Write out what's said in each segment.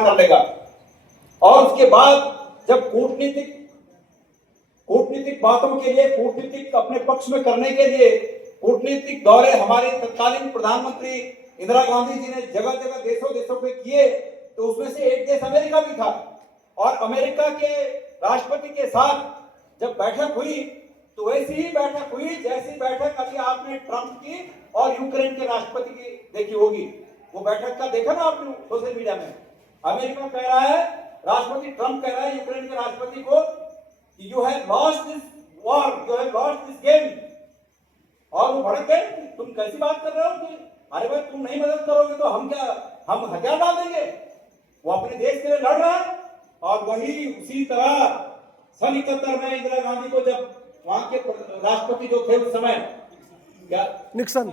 कर लेगा। और उसके बाद जब कूटनीतिक बातों के लिए, कूटनीतिक अपने पक्ष में करने के लिए कूटनीतिक दौरे हमारे तत्कालीन प्रधानमंत्री इंदिरा गांधी जी ने जगह जगह देशों पे किए, तो उसमें से एक देश अमेरिका भी था। और अमेरिका के राष्ट्रपति के साथ जब बैठक हुई तो वैसी ही बैठक हुई जैसी बैठक अभी आपने ट्रंप की और यूक्रेन के राष्ट्रपति की देखी होगी। वो बैठक का देखा ना आपने सोशल मीडिया में। अमेरिका कह रहा है, राष्ट्रपति ट्रंप कह रहा है यूक्रेन के राष्ट्रपति को, you have lost this war, you have lost this game. और वो भड़क गए, तुम कैसी बात कर रहे हो कि अरे भाई तुम नहीं मदद करोगे तो हम हथियार डाल देंगे। वो अपने देश के लिए लड़ रहा है। और वही उसी तरह सन 71 में इंदिरा गांधी को, जब वहां के राष्ट्रपति जो थे उस समय, क्या निक्सन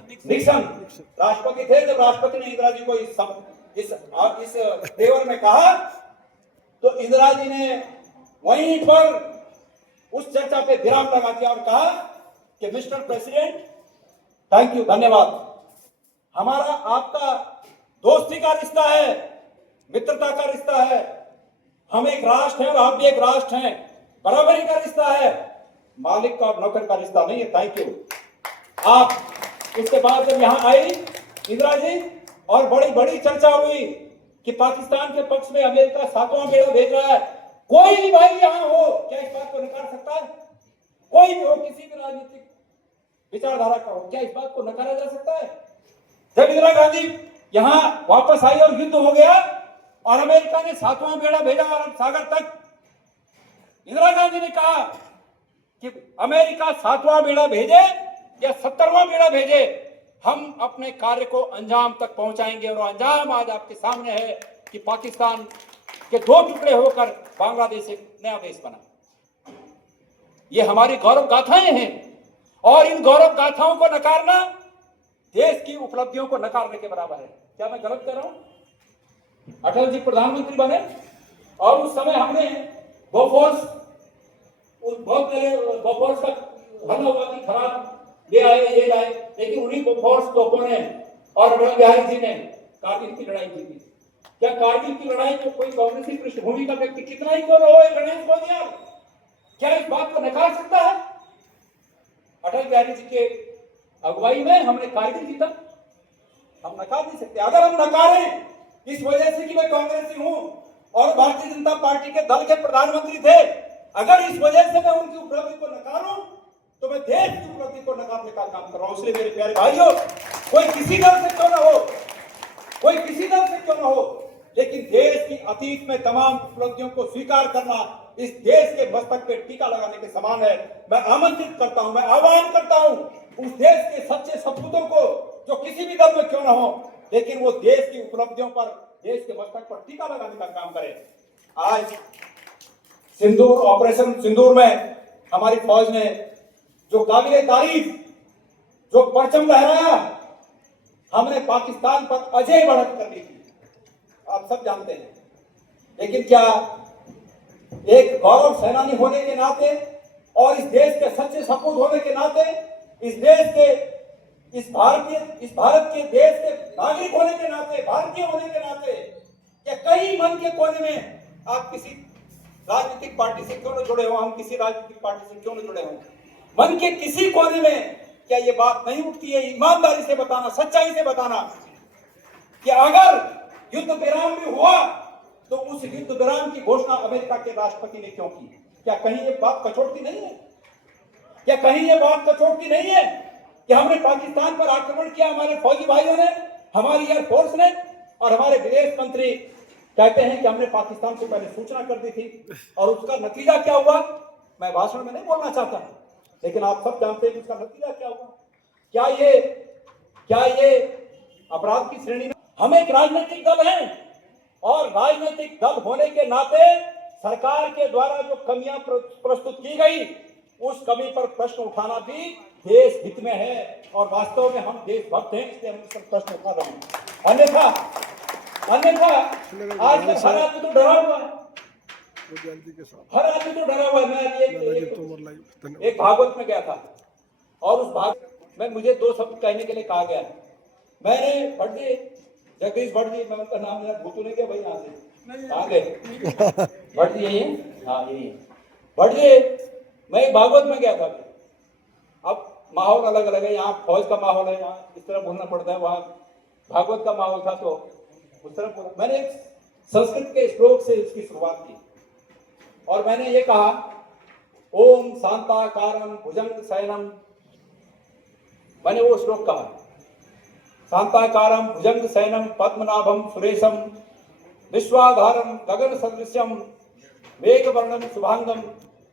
राष्ट्रपति थे, जब राष्ट्रपति ने इंदिरा जी को इस तेवर में कहा, तो इंदिरा जी ने वहीं पर उस चर्चा पे विराम लगा दिया और कहा कि मिस्टर प्रेसिडेंट, थैंक यू, धन्यवाद। हमारा आपका दोस्ती का रिश्ता है, मित्रता का रिश्ता है। हम एक राष्ट्र हैं और आप भी एक राष्ट्र हैं। बराबरी का रिश्ता है, मालिक का और नौकर का रिश्ता नहीं है। Thank you. आप उसके बाद जब यहां आई इंदिरा जी और बड़ी चर्चा हुई कि पाकिस्तान के पक्ष में अमेरिका 7वां बेड़ा भेज रहा है। कोई भी भाई यहां हो, क्या इस बात को नकार सकता है? कोई भी हो, किसी भी राजनीतिक विचारधारा का हो, क्या इस बात को नकारा जा सकता है? जब इंदिरा गांधी यहां वापस आई और युद्ध हो गया और अमेरिका ने 7वां बेड़ा भेजा अरब सागर तक, इंदिरा गांधी ने कहा कि अमेरिका 7वां बेड़ा भेजे या 70वां बेड़ा भेजे, हम अपने कार्य को अंजाम तक पहुंचाएंगे। और अंजाम आज आपके सामने है कि पाकिस्तान के 2 टुकड़े होकर बांग्लादेश एक नया देश बना। ये हमारी गौरव गाथाएं हैं और इन गौरव गाथाओं को नकारना देश की उपलब्धियों को नकारने के बराबर है। क्या मैं गलत कर रहा हूं? अटल जी प्रधानमंत्री बने और उस समय हमने बोफोर्स का हल्ला हुआ कि खराब ले आए, ये लाए, लेकिन उन्हीं बोफोर्स तोपों ने और अटल बिहारी जी ने कारगिल की लड़ाई जीती। क्या कारगिल की लड़ाई को कोई कांग्रेसी पृष्ठभूमि का व्यक्ति कितना ही क्यों न हो, गणेश मोदिया, क्या इस बात को नकार सकता है? अटल बिहारी जी के अगुवाई में हमने कारगिल जीता, हम नकार नहीं सकते। अगर हम नकारें इस वजह से कि मैं कांग्रेसी हूं और भारतीय जनता पार्टी के दल के प्रधानमंत्री थे, अगर इस वजह से मैं उनकी उपलब्धि को नकारूं तो मैं देश की उपलब्धि को नकारने का काम कर रहा हूं। इसलिए मेरे प्यारे भाइयों, कोई किसी दल से क्यों ना हो, लेकिन देश की अतीत में तमाम उपलब्धियों को स्वीकार करना इस देश के मस्तक पे टीका लगाने के समान है। मैं आमंत्रित करता हूं, मैं आह्वान करता हूं उस देश के सच्चे सपूतों को, जो किसी भी दल में क्यों ना हो, लेकिन वो देश की उपलब्धियों पर, देश के मस्तक पर टीका लगाने का काम करे। आज सिंदूर, ऑपरेशन सिंदूर में हमारी फौज ने जो काबिले तारीफ जो परचम लहराया, हमने पाकिस्तान पर अजय बढ़त कर दी थी, आप सब जानते हैं। लेकिन क्या एक गौरव सेनानी होने के नाते और इस देश के सच्चे सपूत होने के नाते, इस भारत के देश के नागरिक होने के नाते, भारतीय होने के नाते, या कहीं मन के कोने में आप किसी राजनीतिक पार्टी से क्यों न जुड़े हो, हम किसी राजनीतिक पार्टी से क्यों न जुड़े हो, मन के किसी कोने में क्या ये बात नहीं उठती है ईमानदारी से बताना, सच्चाई से बताना कि अगर युद्ध विराम भी हुआ तो उस युद्ध विराम की घोषणा अमेरिका के राष्ट्रपति ने क्यों की? क्या कहीं ये बात कचोटती नहीं है? क्या कहीं ये बात कचोटती नहीं है कि हमने पाकिस्तान पर आक्रमण किया, हमारे फौजी भाइयों ने, हमारी एयरफोर्स ने, और हमारे विदेश मंत्री कहते हैं कि हमने पाकिस्तान को पहले सूचना कर दी थी, और उसका नतीजा क्या हुआ? मैं भाषण में नहीं बोलना चाहता, लेकिन आप सब जानते हैं उसका नतीजा क्या हुआ। क्या ये अपराध की श्रेणी में? हम एक राजनीतिक दल हैं और राजनीतिक दल होने के नाते सरकार के द्वारा जो कमियां प्रस्तुत की गई, उस कमी पर प्रश्न उठाना भी देश हित में है, और वास्तव में हम देशभक्त हैं, इसलिए हम इस पर प्रश्न उठा रहे हैं। अन्यथा आज तक हर आदमी तो डरा हुआ है, हर आदमी तो डरा हुआ है। मैं एक भागवत में गया था और उस भागवत में मुझे 2 शब्द कहने के लिए कहा गया। मैंने जगदीश भट्ट जी, मैं उनका नाम भूतू नहीं गया भाई, यहाँ से कहाँ गए? भट्ट जी यही है? हाँ यही है। भट्ट जी, मैं भागवत में गया था। अब माहौल अलग अलग है, यहाँ फौज का माहौल है, यहाँ इस तरह बोलना पड़ता है, वहाँ भागवत का माहौल था तो उस तरह बोला। मैंने एक संस्कृत के श्लोक से इसकी शुरुआत की और मैंने ये कहा, ओम शांताकारं भुजंग शयनम। मैंने वो श्लोक कहा, शांताकारं भुजंग शयनम पद्मनाभम सुरेशम विश्वाधारम गगन सदृश्यम मेघवर्णम शुभांगम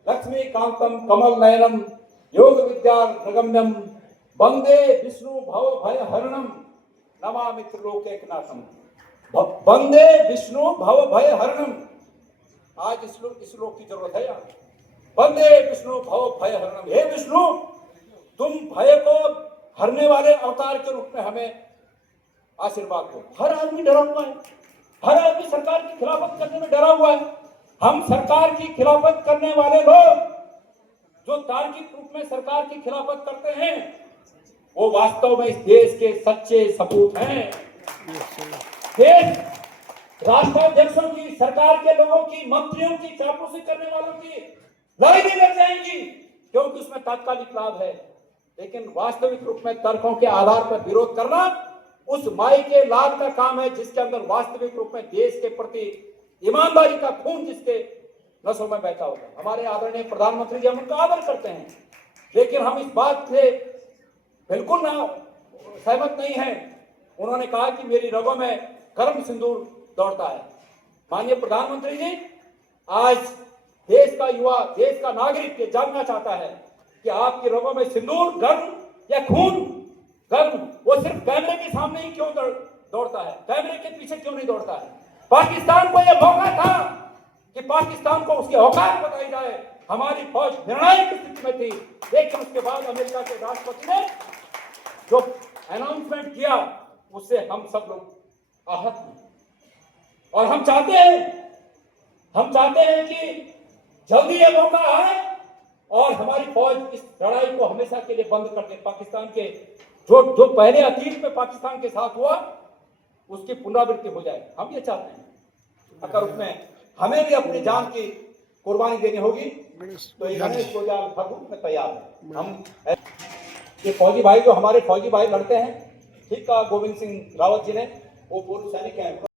लक्ष्मीकांतम कमल नयनम योग विद्या नगम्यम वंदे विष्णु भव भय हरणम नमामि त्रिलोकैकनाथम। वंदे विष्णु भव भय हरणम। आज इस श्लोक की जरूरत है यार। वंदे विष्णु भव भय हरणम। हे विष्णु, तुम भय को हरने वाले अवतार के रूप में हमें आशीर्वाद दो। हर आदमी डरा हुआ है, हर आदमी सरकार की खिलाफत करने में डरा हुआ है। हम सरकार की खिलाफत करने वाले लोग जो तार्किक रूप में सरकार की खिलाफत करते हैं, वो वास्तव में इस देश के सच्चे सपूत हैं। देश राष्ट्राध्यक्षों की, सरकार के लोगों की, मंत्रियों की चापलूसी करने वालों की लड़ाई भी लड़ जाएंगी क्योंकि उसमें तात्कालिक लाभ है, लेकिन वास्तविक रूप में तर्कों के आधार पर विरोध करना उस माई के लाल का काम है जिसके अंदर वास्तविक रूप में देश के प्रति ईमानदारी का खून जिसके नसों में बहता होगा। हमारे आदरणीय प्रधानमंत्री जी, हम उनका आदर करते हैं, लेकिन हम इस बात से बिल्कुल ना सहमत नहीं हैं। उन्होंने कहा कि मेरी रगों में गर्म सिंदूर दौड़ता है। माननीय प्रधानमंत्री जी, आज देश का युवा, देश का नागरिक ये जानना चाहता है कि आपकी रगों में सिंदूर गर्म या खून गर्म, वो सिर्फ कैमरे के सामने ही क्यों दौड़ता है, कैमरे के पीछे क्यों नहीं दौड़ता है? पाकिस्तान को यह मौका था कि पाकिस्तान को उसकी औकात बताई जाए। हमारी फौज निर्णायक स्थिति में थी, लेकिन उसके बाद अमेरिका के राष्ट्रपति ने जो अनाउंसमेंट किया उससे हम सब लोग आहत हैं और हम चाहते हैं कि जल्दी ये मौका आए और हमारी फौज इस लड़ाई को हमेशा के लिए बंद कर दे। पाकिस्तान के जो पहले अतीत में पाकिस्तान के साथ हुआ उसकी पुनरावृत्ति हो जाए, हम ये चाहते हैं। अगर उसमें हमें भी अपनी जान की कुर्बानी देनी होगी तो ये गणेश गोजाल भरपूर में तैयार है। हम ये फौजी भाई, जो हमारे फौजी भाई लड़ते हैं, ठीक कहा गोविंद सिंह रावत जी ने, वो पूर्व सैनिक हैं।